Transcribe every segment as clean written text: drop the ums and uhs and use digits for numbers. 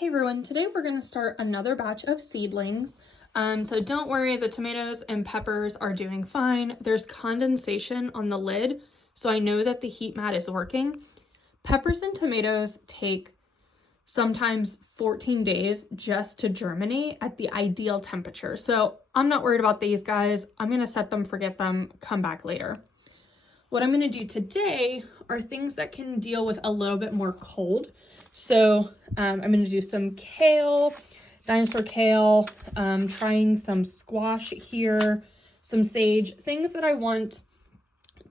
Hey everyone, today we're going to start another batch of seedlings. So don't worry, the tomatoes and peppers are doing fine. There's condensation on the lid, so I know that the heat mat is working. Peppers and tomatoes take sometimes 14 days just to germinate at the ideal temperature. So I'm not worried about these guys. I'm going to set them, forget them, come back later. What I'm going to do today are things that can deal with a little bit more cold. So I'm going to do some kale, dinosaur kale, trying some squash here, some sage, things that I want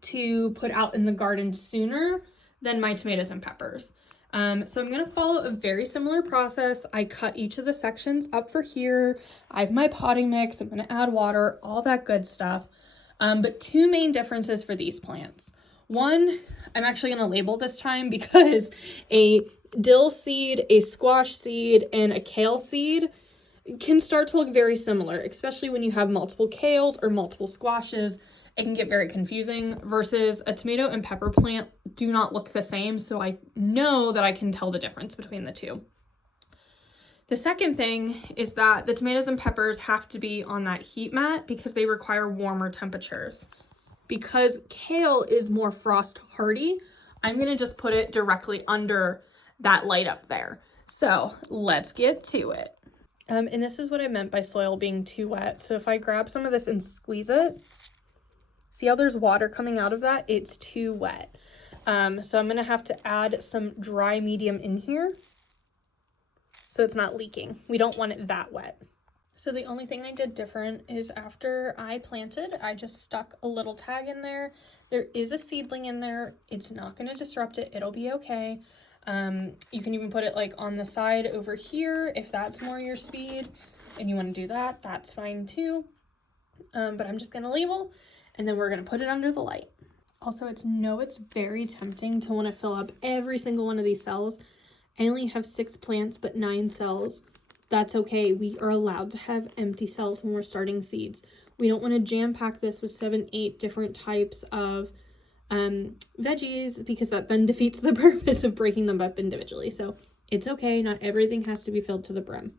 to put out in the garden sooner than my tomatoes and peppers. So I'm going to follow a very similar process. I cut each of the sections up for here. I have my potting mix. I'm going to add water, all that good stuff. But two main differences for these plants. One, I'm actually going to label this time because a dill seed, a squash seed, and a kale seed can start to look very similar, especially when you have multiple kales or multiple squashes. It can get very confusing versus a tomato and pepper plant do not look the same. So I know that I can tell the difference between the two. The second thing is that the tomatoes and peppers have to be on that heat mat because they require warmer temperatures. Because kale is more frost hardy, I'm going to just put it directly under that light up there. So let's get to it. And this is what I meant by soil being too wet. So if I grab some of this and squeeze it, see how there's water coming out of that? It's too wet. So I'm going to have to add some dry medium in here, so it's not leaking. We don't want it that wet. So the only thing I did different is after I planted, I just stuck a little tag in there. There is a seedling in there. It's not going to disrupt it. It'll be okay. You can even put it like on the side over here if that's more your speed and you want to do that, that's fine too. But I'm just going to label and then we're going to put it under the light. Also, it's very tempting to want to fill up every single one of these cells. I only have 6 plants, but 9 cells. That's okay. We are allowed to have empty cells when we're starting seeds. We don't want to jam pack this with 7, 8 different types of veggies because that then defeats the purpose of breaking them up individually. So it's okay. Not everything has to be filled to the brim.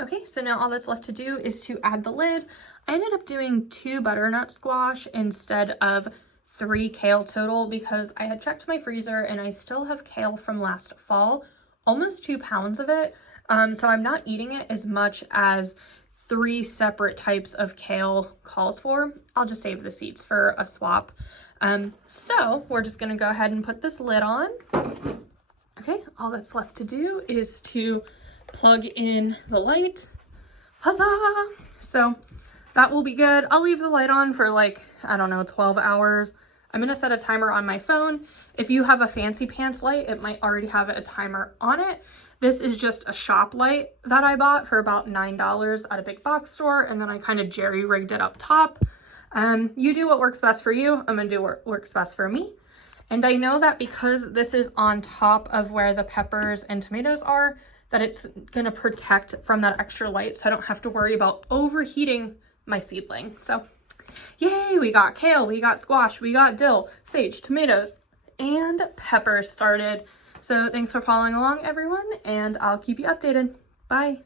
Okay, so now all that's left to do is to add the lid. I ended up doing 2 butternut squash instead of 3 kale total because I had checked my freezer and I still have kale from last fall, almost 2 pounds of it. So I'm not eating it as much as 3 separate types of kale calls for. I'll just save the seeds for a swap. So we're just gonna go ahead and put this lid on. Okay, all that's left to do is to plug in the light. Huzzah! So that will be good. I'll leave the light on for like, I don't know, 12 hours. I'm going to set a timer on my phone. If you have a fancy pants light, it might already have a timer on it. This is just a shop light that I bought for about $9 at a big box store, and then I kind of jerry-rigged it up top. You do what works best for you. I'm going to do what works best for me. And I know that because this is on top of where the peppers and tomatoes are, that it's going to protect from that extra light, so I don't have to worry about overheating my seedling. So yay, we got kale, we got squash, we got dill, sage, tomatoes, and peppers started. So thanks for following along, everyone, and I'll keep you updated. Bye.